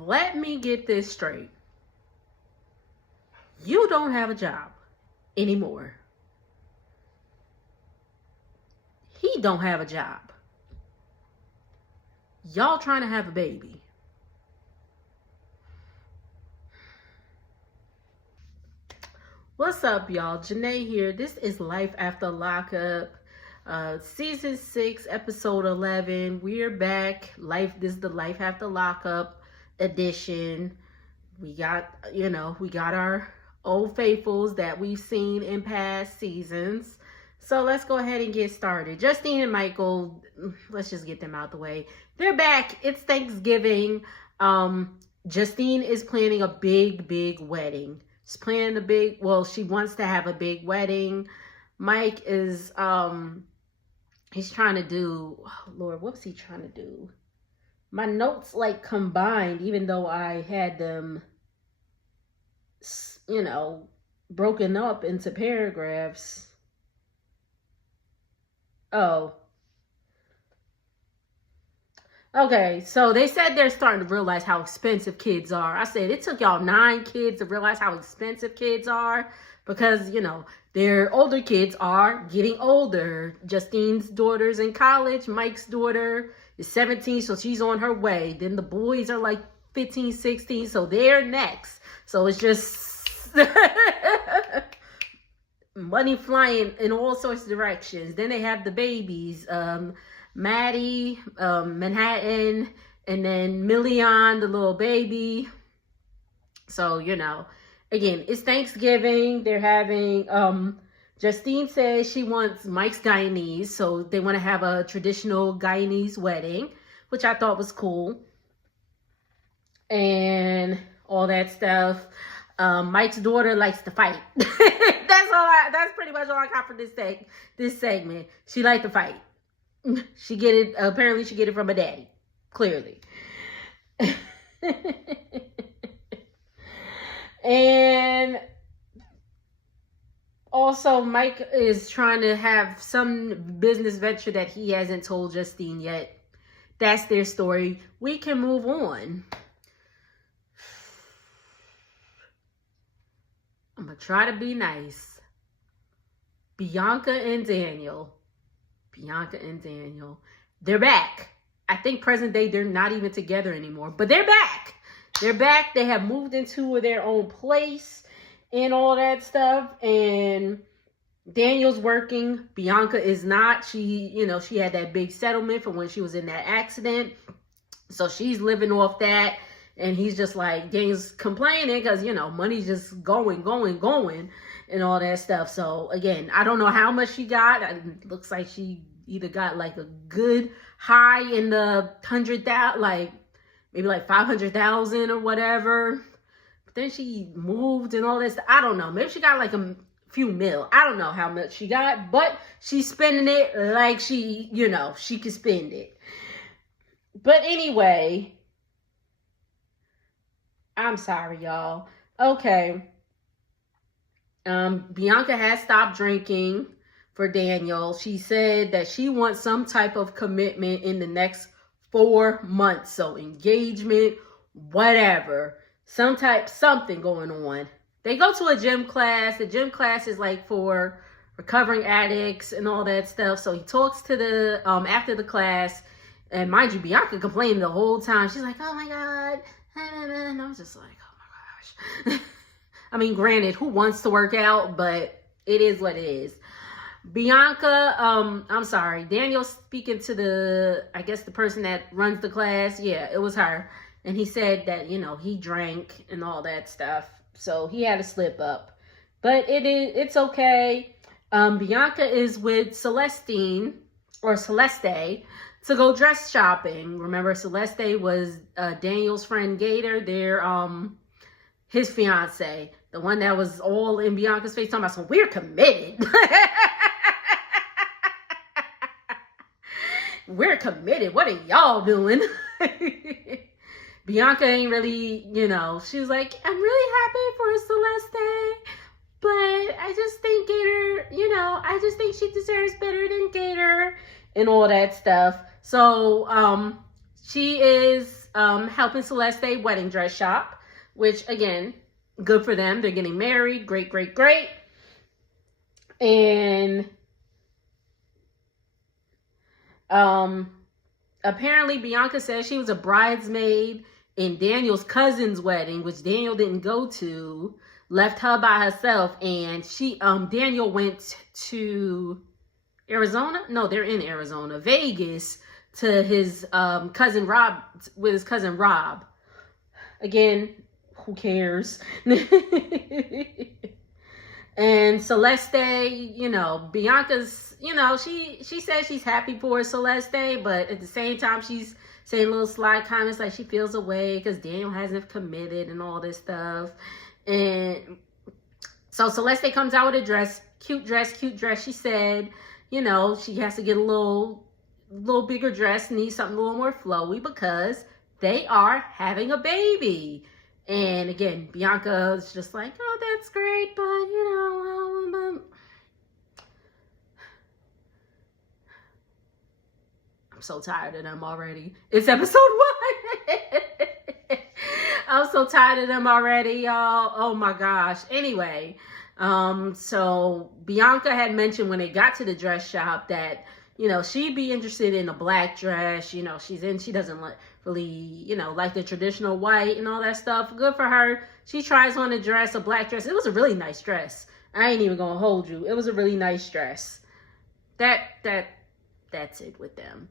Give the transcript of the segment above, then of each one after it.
Let me get this straight. You don't have a job anymore. He don't have a job. Y'all trying to have a baby. What's up, y'all? Janae here. This is Life After Lockup, season 6, episode 11. We're back. This is the Life After Lockup edition. We got our old faithfuls that we've seen in past seasons. So let's go ahead and get started. Justine and Michael, let's just get them out the way. They're back. It's Thanksgiving. Justine is planning a big wedding. She's planning she wants to have a big wedding. Mike is, he's trying to do, oh Lord, what was he trying to do? My notes combined, even though I had them, broken up into paragraphs. Oh. Okay, so they said they're starting to realize how expensive kids are. I said it took y'all 9 kids to realize how expensive kids are because, their older kids are getting older. Justine's daughter's in college. Mike's daughter is 17, so she's on her way. Then the boys are 15, 16, so they're next. So it's just money flying in all sorts of directions. Then they have the babies. Maddie, Manhattan, and then Million, the little baby. So, again, it's Thanksgiving. They're having, Justine says she wants Mike's Guyanese. So they want to have a traditional Guyanese wedding, which I thought was cool. And all that stuff. Mike's daughter likes to fight. That's pretty much all I got for this segment. She liked to fight. Apparently she get it from her daddy. Clearly. And also Mike is trying to have some business venture that he hasn't told Justine yet. That's their story. We can move on. I'm going to try to be nice. Bianca and Daniel, they're back. I think present day, they're not even together anymore, but they're back. They have moved into their own place and all that stuff. And Daniel's working. Bianca is not. She had that big settlement from when she was in that accident. So she's living off that. And he's just Daniel's complaining because, money's just going and all that stuff. So again, I don't know how much she got. It looks like she either got a good high in the 100,000, maybe 500,000 or whatever. But then she moved and all this. I don't know. Maybe she got a few mil. I don't know how much she got, but she's spending it like she can spend it. But anyway, I'm sorry, y'all. Okay. Bianca has stopped drinking for Daniel. She said that she wants some type of commitment in the next 4 months. So engagement, whatever. Something going on. They go to a gym class. The gym class is for recovering addicts and all that stuff. So he talks to the, after the class. And mind you, Bianca complained the whole time. She's like, oh my God. And I was just like, oh my gosh. I mean, granted, who wants to work out? But it is what it is. Bianca, I'm sorry. Daniel speaking to the person that runs the class. Yeah, it was her. And he said that, he drank and all that stuff. So he had to slip up. But it's okay. Bianca is with Celeste to go dress shopping. Remember, Celeste was Daniel's friend Gator. They're his fiance. The one that was all in Bianca's face talking about, so we're committed. We're committed. What are y'all doing? Bianca ain't really, she was like, I'm really happy for Celeste, but I just think Gator, I just think she deserves better than Gator and all that stuff. So, she is helping Celeste wedding dress shop, which again, good for them. They're getting married. Great, great, great. And apparently Bianca says she was a bridesmaid in Daniel's cousin's wedding, which Daniel didn't go to, left her by herself, and Daniel went to Arizona? No, they're in Arizona. Vegas, to his cousin Rob, with his cousin Rob. Again, who cares? And Celeste, you know, Bianca's, you know, she says she's happy for Celeste, but at the same time, she's saying little sly comments like she feels away because Daniel hasn't committed and all this stuff. And so Celeste comes out with a dress, cute dress. She said, you know, she has to get a little bigger dress, needs something a little more flowy because they are having a baby. And again, Bianca's just like, oh, that's great, but you know, I'm so tired of them already. It's episode 1. I'm so tired of them already, y'all. Oh my gosh. Anyway, so Bianca had mentioned when they got to the dress shop that, you know, she'd be interested in a black dress. You know, she doesn't really, you know, like the traditional white and all that stuff. Good for her. She tries on a dress, a black dress. It was a really nice dress. I ain't even gonna hold you. It was a really nice dress. That's it with them.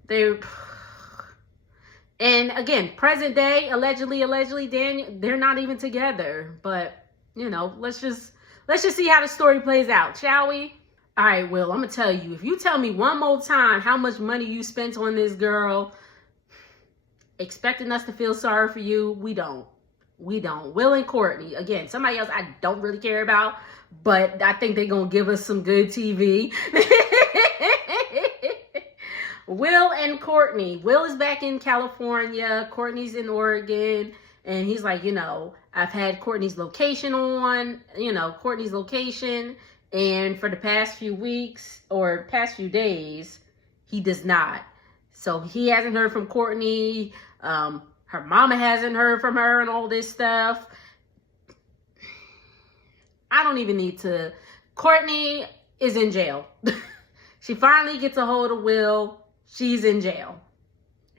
And again, present day, allegedly, Daniel, they're not even together. But, you know, let's just see how the story plays out, shall we? All right, Will, I'm going to tell you, if you tell me one more time how much money you spent on this girl, expecting us to feel sorry for you, we don't. Will and Courtney, again, somebody else I don't really care about, but I think they're going to give us some good TV. Will and Courtney. Will is back in California. Courtney's in Oregon. And he's like, you know, I've had Courtney's location on, and for the past few weeks or past few days, he does not. So he hasn't heard from Courtney. Her mama hasn't heard from her and all this stuff. I don't even need to. Courtney is in jail. She finally gets a hold of Will. She's in jail.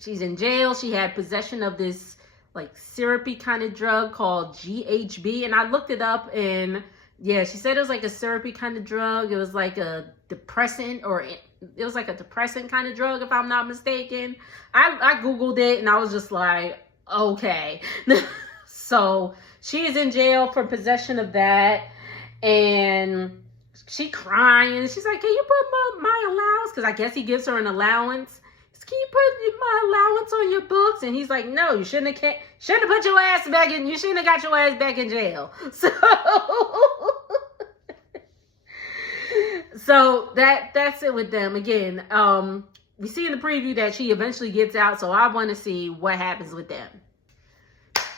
She had possession of this like syrupy kind of drug called GHB. And I looked it up, and yeah, she said it was like a syrupy kind of drug. It was like a depressant, or it was like a depressant kind of drug, if I'm not mistaken. I Googled it, and I was just like, okay. So she is in jail for possession of that. And she crying. She's like, can you put my allowance? Because I guess he gives her an allowance. Can you put my allowance on your books? And he's like, no, you shouldn't have put your ass back in. You shouldn't have got your ass back in jail. So that's it with them. Again, we see in the preview that she eventually gets out. So I want to see what happens with them.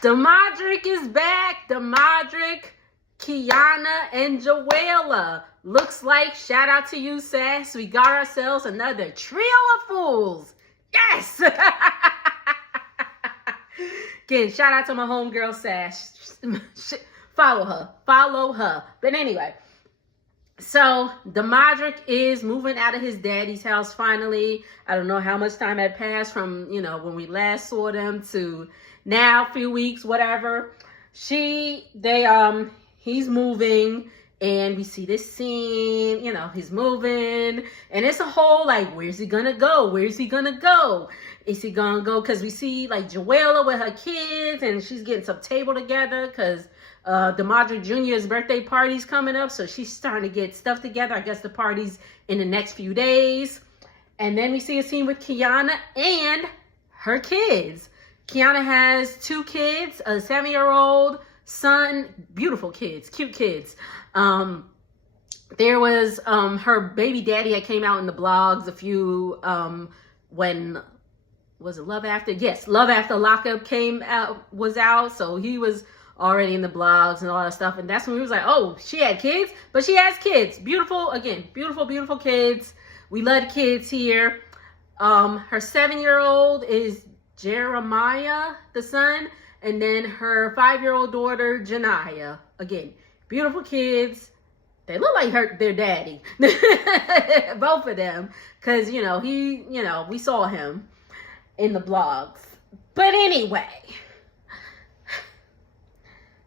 Demadrick is back. Demadrick, Kiana, and Joella. Looks like, shout out to you, Sass, we got ourselves another trio of fools. Yes! Again, shout out to my homegirl, Sass. Follow her. But anyway, so Demadrick is moving out of his daddy's house finally. I don't know how much time had passed from, you know, when we last saw them to now, a few weeks, whatever. He's moving. And we see this scene, you know, he's moving. And it's a whole, like, where's he gonna go? Is he gonna go? Because we see, like, Joella with her kids. And she's getting some table together. Because Demadrick Jr.'s birthday party's coming up. So she's starting to get stuff together. I guess the party's in the next few days. And then we see a scene with Kiana and her kids. Kiana has 2 kids. A 7-year-old son. Beautiful kids. Cute kids. There was her baby daddy that came out in the blogs a few when was it Love After? Yes, Love After Lockup was out, so he was already in the blogs and all that stuff. And that's when we was like, oh, she had kids, but she has kids. Beautiful, again, beautiful kids. We love kids here. Her 7-year-old is Jeremiah, the son, and then her 5-year-old daughter, Janiyah. Again, beautiful kids. They look like their daddy. Both of them. Because, we saw him in the blogs. But anyway.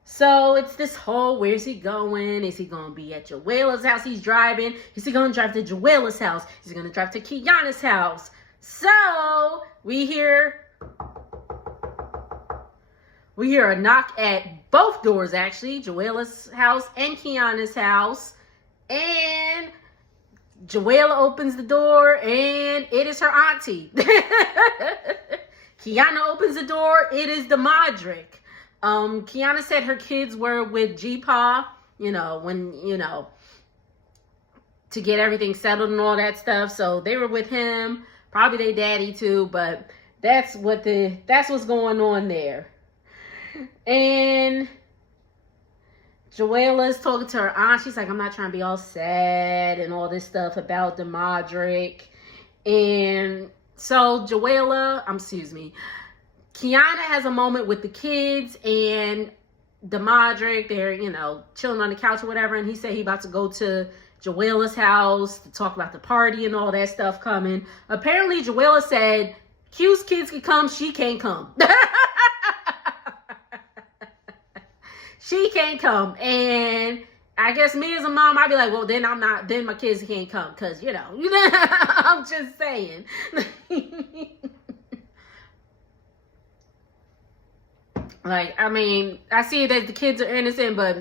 So it's this whole, where's he going? Is he going to be at Joella's house? He's driving. Is he going to drive to Joella's house? Is he going to drive to Kiana's house? So we hear a knock at both doors, actually. Joella's house and Kiana's house. And Joella opens the door, and it is her auntie. Kiana opens the door. It is Demadrick. Kiana said her kids were with G-Pa, to get everything settled and all that stuff. So they were with him, probably their daddy too, but that's what's going on there. And Joella's talking to her aunt. She's like, I'm not trying to be all sad and all this stuff about Demadrick. And so Kiana has a moment with the kids and Demadrick. They're, chilling on the couch or whatever. And he said he about to go to Joella's house to talk about the party and all that stuff coming. Apparently, Joella said, Q's kids can come, she can't come. She can't come. And I guess me as a mom, I'd be like, well, then my kids can't come. Because, I'm just saying. I see that the kids are innocent, but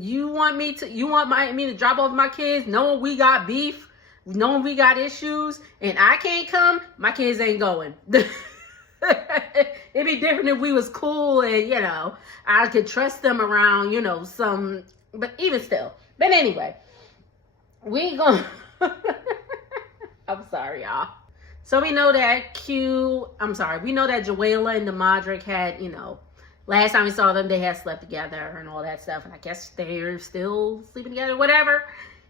you want me to drop off my kids knowing we got beef, knowing we got issues, and I can't come, my kids ain't going. It'd be different if we was cool and, I could trust them around, but even still. But anyway, we going I'm sorry, y'all. So we know that Joella and Demadrick had, last time we saw them, they had slept together and all that stuff. And I guess they're still sleeping together, whatever.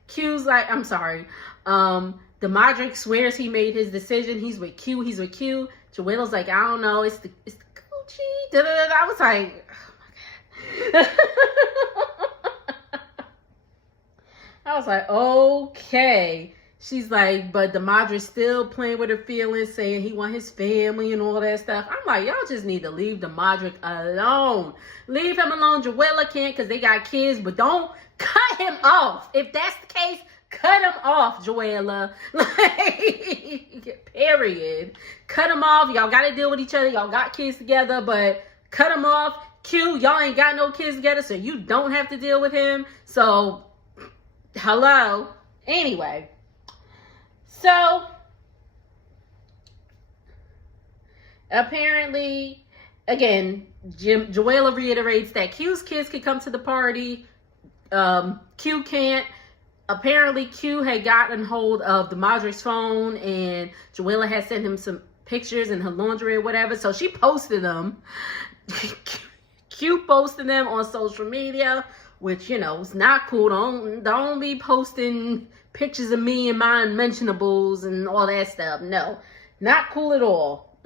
Q's like, I'm sorry. Demadrick swears he made his decision. He's with Q. Joella's like, I don't know. It's the coochie. I was like, oh my God. I was like, okay. She's like, but Demadrick's still playing with her feelings, saying he want his family and all that stuff. I'm like, y'all just need to leave Demadrick alone. Leave him alone. Joella can't because they got kids, but don't cut him off. If that's the case, cut him off, Joella. Period. Cut him off. Y'all got to deal with each other. Y'all got kids together, but cut him off. Q, y'all ain't got no kids together, so you don't have to deal with him. So, hello. Anyway. So, apparently, again, Joella reiterates that Q's kids can come to the party. Q can't. Apparently, Q had gotten hold of Demadrick's phone, and Joella had sent him some pictures in her laundry or whatever. So she posted them. Q posted them on social media, which, is not cool. Don't be posting pictures of me and my unmentionables and all that stuff. No, not cool at all.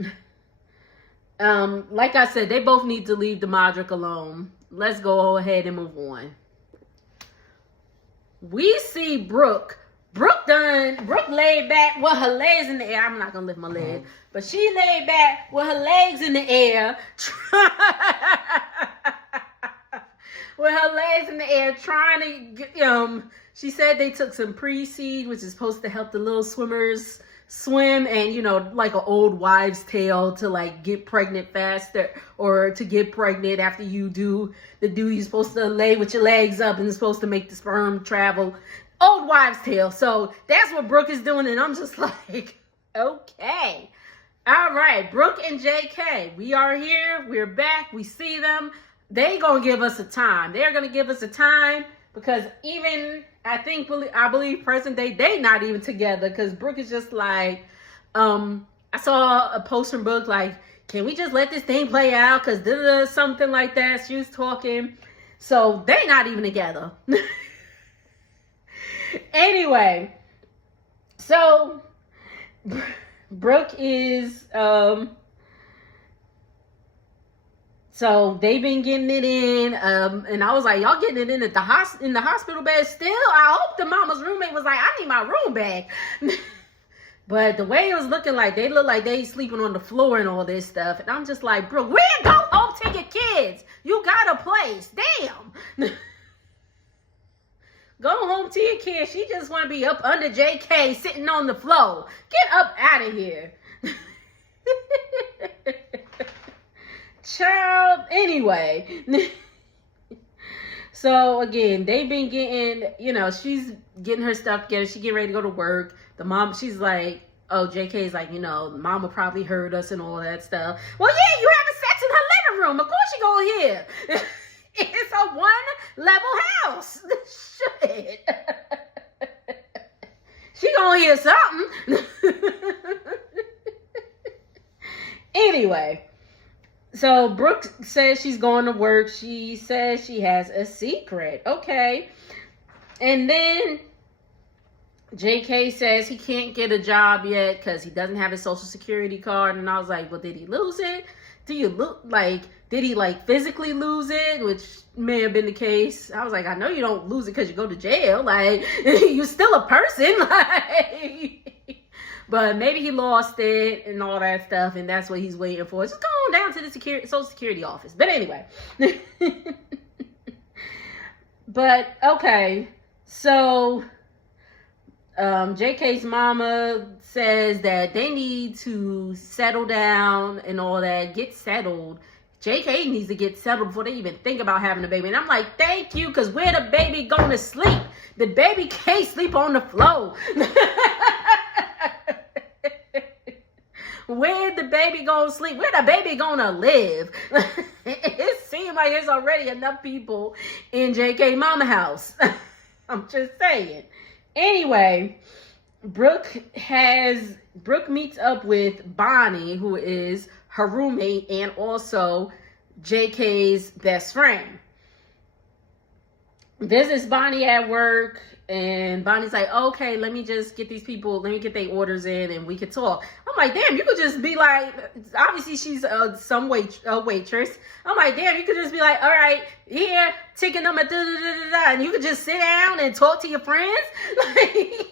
Like I said, they both need to leave Demadrick alone. Let's go ahead and move on. We see Brooke. Brooke laid back with her legs in the air. I'm not going to lift my leg. But she laid back with her legs in the air. With her legs in the air trying to she said they took some pre-seed, which is supposed to help the little swimmers swim, and like an old wives' tale to get pregnant faster, or to get pregnant after you do the duty. You're supposed to lay with your legs up and it's supposed to make the sperm travel. Old wives' tale. So that's what Brooke is doing, and I'm just like, okay. All right, Brooke and JK, we are here. We're back. We see them. They gonna give us a time. They're gonna give us a time, because even I believe present day, they not even together, because Brooke is just like, I saw a post from Brooke like, can we just let this thing play out? Because something like that. She was talking. So they not even together. Anyway, so Brooke is so they've been getting it in, and I was like, y'all getting it in at in the hospital bed still? I hope the mama's roommate was like, I need my room back. But the way it was looking like, they look like they sleeping on the floor and all this stuff. And I'm just like, bro, where you go home to your kids? You got a place. Damn. Go home to your kids. She just want to be up under JK sitting on the floor. Get up out of here. Child, anyway. So again, they've been getting, she's getting her stuff together. She getting ready to go to work. The mom, she's like, oh, JK's like, mama probably heard us and all that stuff. Well, yeah, you having sex in her living room. Of course she gonna hear. It's a one-level house. Shit. She gonna hear something. Anyway. So Brooke says she's going to work. She says she has a secret. Okay. And then JK says he can't get a job yet because he doesn't have his social security card. And I was like, well, did he lose it? Did he physically lose it? Which may have been the case. I was like, I know you don't lose it because you go to jail. Like, you're still a person. Like, but maybe he lost it and all that stuff, and that's what he's waiting for. Just go on down to the Social Security office. But anyway. But, okay. So, JK's mama says that they need to settle down and all that. Get settled. JK needs to get settled before they even think about having a baby. And I'm like, thank you, because where the baby going to sleep? The baby can't sleep on the floor. Where the baby gonna sleep? Where the baby gonna live? It seems like there's already enough people in JK mama house. I'm just saying. Anyway, Brooke meets up with Bonnie, who is her roommate and also JK's best friend. Visits Bonnie at work, and Bonnie's like, okay, let me just get get their orders in and we could talk. I'm like, damn, you could just be like, obviously she's a waitress. I'm like, damn, you could just be like, all right, here, ticket number, and you could just sit down and talk to your friends. Like,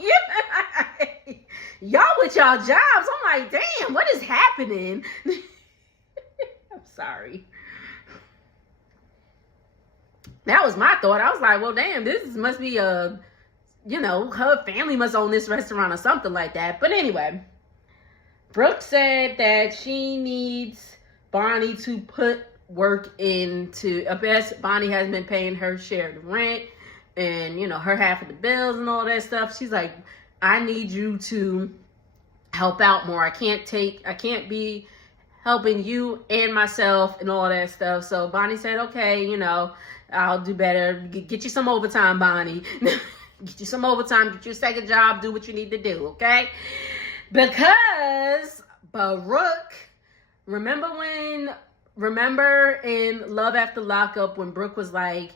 y'all with y'all jobs. I'm like, damn, what is happening? I'm sorry. That was my thought. I was like, well, damn, this must be her family must own this restaurant or something like that. But anyway, Brooke said that she needs Bonnie to put work into, I guess Bonnie has been paying her share of the rent and, her half of the bills and all that stuff. She's like, I need you to help out more. I can't be helping you and myself and all that stuff. So Bonnie said, okay, I'll do better. Get you some overtime, Bonnie. Get you some overtime. Get you a second job. Do what you need to do, okay? Because Brooke, remember in Love After Lockup when Brooke was trying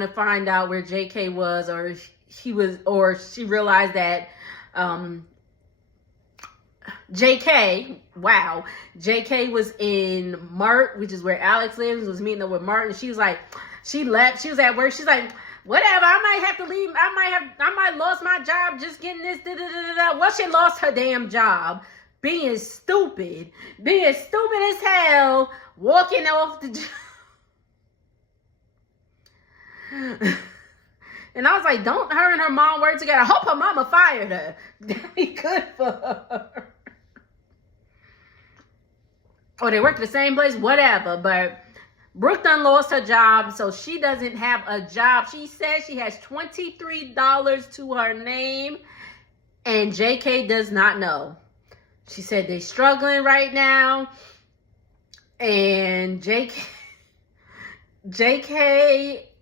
to find out where JK was, or she realized that JK was in Mart, which is where Alex lives, was meeting up with Martin. She was like, she left, she was at work, she's like, whatever, I might have to leave, I might lost my job just getting this, Well, she lost her damn job being stupid as hell, walking off the job. And I was like, don't her and her mom work together? I hope her mama fired her. That'd be good for her. Or they work at the same place, whatever. But Brooke done lost her job, so she doesn't have a job. She says she has $23 to her name, and JK does not know. She said they're struggling right now, and JK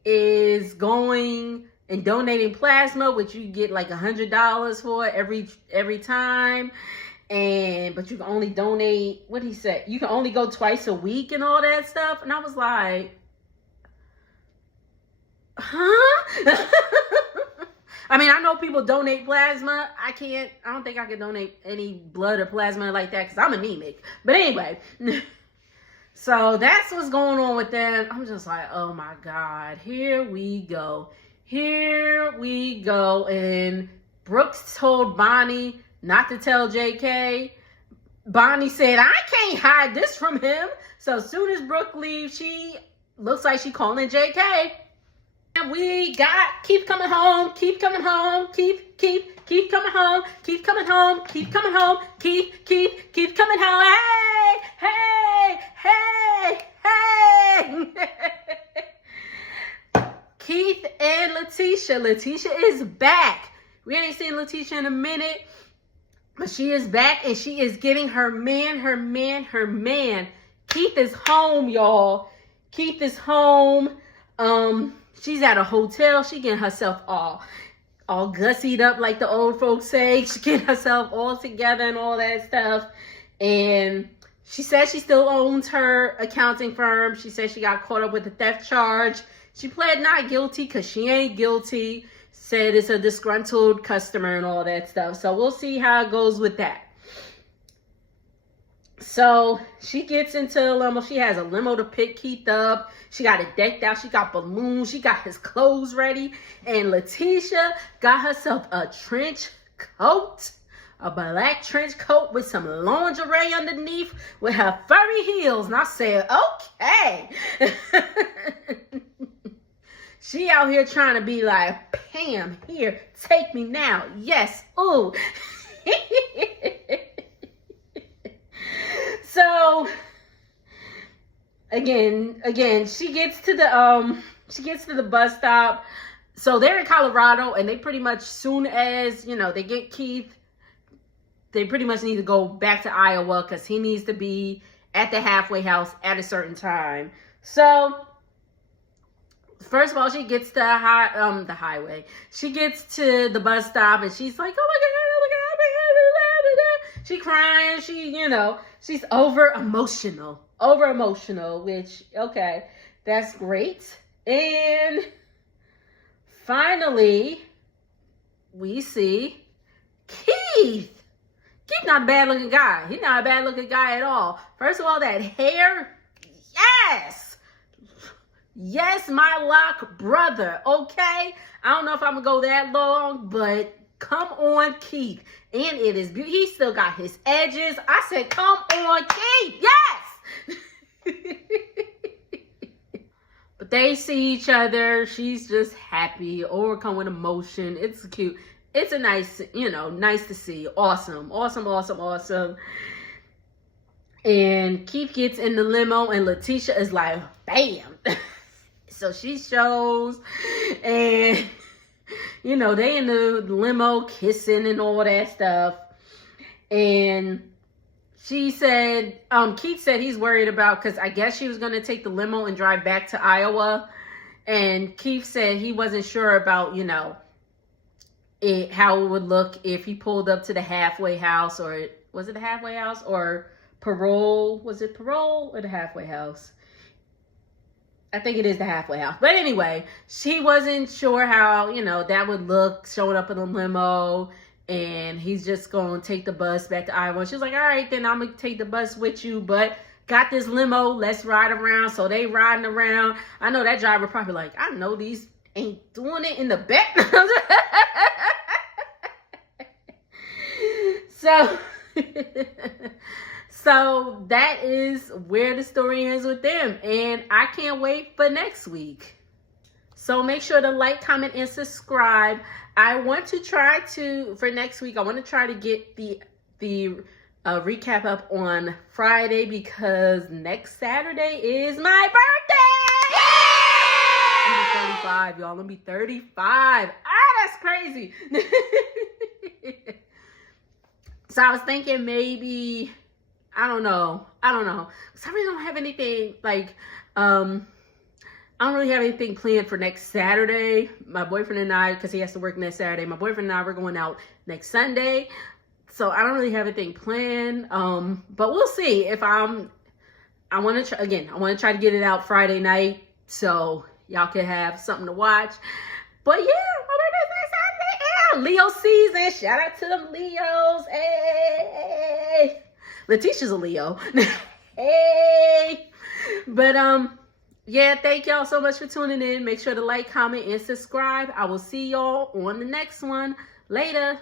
is going and donating plasma, which you get like $100 for every time. But you can only donate, what he said, you can only go twice a week and all that stuff. And I was like, huh? I mean, I know people donate plasma. I don't think I can donate any blood or plasma like that because I'm anemic. But anyway, so that's what's going on with them. I'm just like, oh my God, here we go. Here we go. And Brooks told Bonnie not to tell JK. Bonnie said, I can't hide this from him. So as soon as Brooke leaves, she looks like she calling JK. And we got keep coming home, keep coming home, keep coming home, keep coming home, keep coming home, keep coming home. Hey, hey, hey, hey. Keith and Letitia. Letitia is back. We ain't seen Letitia in a minute, but she is back and she is getting her man. Keith is home, y'all. Keith is home. She's at a hotel. She getting herself all gussied up, like the old folks say. She getting herself all together and all that stuff. And she said she still owns her accounting firm. She said she got caught up with a theft charge. She pled not guilty because she ain't guilty. Said it's a disgruntled customer and all that stuff. So we'll see how it goes with that. So she gets into a limo. She has a limo to pick Keith up. She got it decked out. She got balloons. She got his clothes ready. And Letitia got herself a trench coat. A black trench coat with some lingerie underneath with her furry heels. And I said, okay. She out here trying to be like, Pam, here, take me now. Yes, ooh. So, again, she gets to the bus stop. So they're in Colorado, and they pretty much, soon as, they get Keith, they pretty much need to go back to Iowa because he needs to be at the halfway house at a certain time. So, first of all, she gets to the highway. She gets to the bus stop, and she's like, oh my God. She crying. She's over emotional, which, okay, that's great. And finally, we see Keith. Keith's not a bad looking guy. He's not a bad looking guy at all. First of all, that hair, yes. Yes, my lock brother, okay? I don't know if I'm going to go that long, but come on, Keith. And it is beautiful. He still got his edges. I said, come on, Keith. Yes! But they see each other. She's just happy, overcome with emotion. It's cute. It's a nice, nice to see. Awesome. And Keith gets in the limo, and Letitia is like, bam. So she shows, and they in the limo kissing and all that stuff. And she said, Keith said he's worried about, because I guess she was going to take the limo and drive back to Iowa. And Keith said he wasn't sure about, how it would look if he pulled up to the halfway house, or was it the halfway house or parole? Was it parole or the halfway house? I think it is the halfway house. But anyway, she wasn't sure how, that would look showing up in a limo. And he's just going to take the bus back to Iowa. She was like, all right, then I'm going to take the bus with you. But got this limo. Let's ride around. So they riding around. I know that driver probably like, I know these ain't doing it in the back. So that is where the story ends with them. And I can't wait for next week. So make sure to like, comment, and subscribe. I want to try to, for next week, I want to try to get the recap up on Friday, because next Saturday is my birthday! I'm gonna be 35, y'all. I'm gonna be 35. That's crazy. So I was thinking maybe, I don't know. Because I really don't have anything, I don't really have anything planned for next Saturday. My boyfriend and I, because he has to work next Saturday, my boyfriend and I, we're going out next Sunday. So I don't really have anything planned. But we'll see if I want to try to get it out Friday night so y'all can have something to watch. But yeah, my birthday's next Saturday, Leo season. Shout out to them Leos. Hey. Letitia's a Leo. Hey. But yeah, thank y'all so much for tuning in. Make sure to like, comment, and subscribe. I will see y'all on the next one. Later.